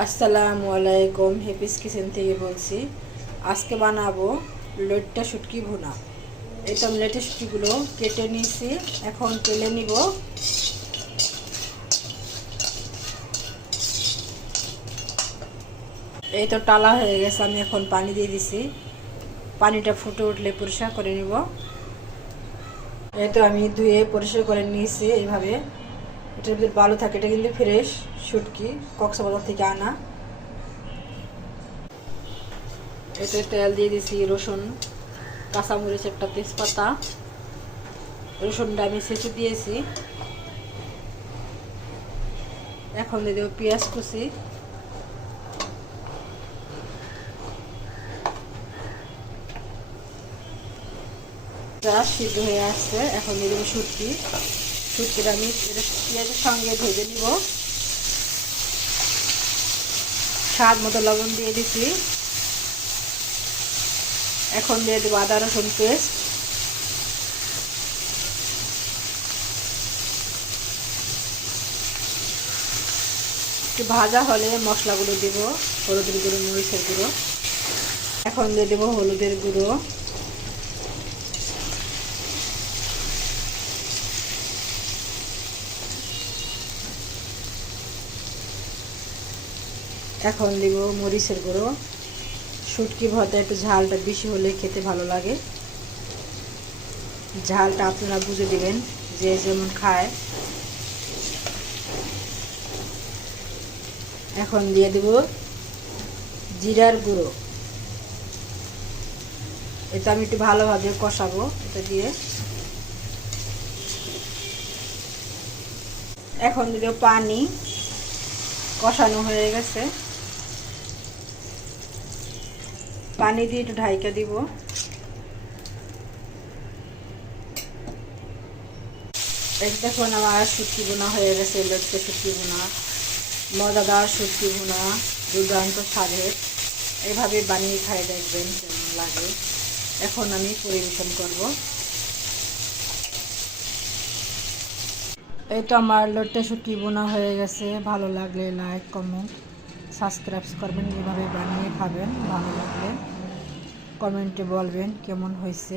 আসসালামু আলাইকুম, Happy's kitchen থেকে বলছি। আজকে বানাবো লইট্টা শুটকি ভুনা। এই তো আমি লইট্টা শুটকিগুলো কেটে নিয়েছি, এখন তেলে নিব। এই তো টালা হয়ে গেছে, আমি এখন পানি দিয়ে দিছি। পানিটা ফুটে উঠলে পরিষ্কার করে নিব। এই তো আমি ধুয়ে পরিষ্কার করে নিয়েছি এইভাবে। এটার ভিতরে বালু থাকে, এটা কিন্তু ফ্রেশ শুটকি, কক্সবাজার থেকে আনা। এতে তেল দিয়ে দিছি, রসুন, কাঁচামরিচ, একটা তেজপাতা। রসুনটা আমি ছেঁচে দিয়েছি। এখন দিয়ে দেবো পেঁয়াজ কুচি, সিদ্ধ হয়ে আসছে। এখন দিয়ে দেবো শুটকিটা আমি পেঁয়াজের সঙ্গে ভেজে নিব। স্বাদ মতো লবণ দিয়ে দিছি। এখন দিয়ে দেবো আদা রসুন পেস্ট। একটু ভাজা হলে মশলাগুলো দেব, হলুদের গুঁড়ো, মরিচের গুঁড়ো। এখন দিয়ে দেবো হলুদের গুঁড়ো, এখন দিব মরিচের গুঁড়ো। শুটকি ভর্তা একটু ঝালটা বেশি হলে খেতে ভালো লাগে। ঝালটা আপনারা বুঝে দিবেন, যে যেমন খায়। এখন দিয়ে দেব জিরার গুঁড়ো। এটা আমি একটু ভালোভাবে কষাবো এটা দিয়ে। এখন দিব পানি, কষানো হয়ে গেছে। পানি দিয়ে একটু ঢাইকা দিব। এই দেখুন আমার শুটকি ভুনা হয়ে গেছে। লইট্টা শুটকি ভুনা, মজাদার শুটকি ভুনা, দুর্দান্ত স্বাদের। এইভাবে বানিয়ে খাই, দেখবেন কেমন লাগে। এখন আমি পরিবেশন করব। এই তো আমার লইট্টা শুটকি ভুনা হয়ে গেছে। ভালো লাগলে লাইক, কমেন্ট, সাবস্ক্রাইব করবেন। এভাবে বানিয়ে খাবেন। ভালো লাগলে কমেন্টে বলবেন কেমন হয়েছে।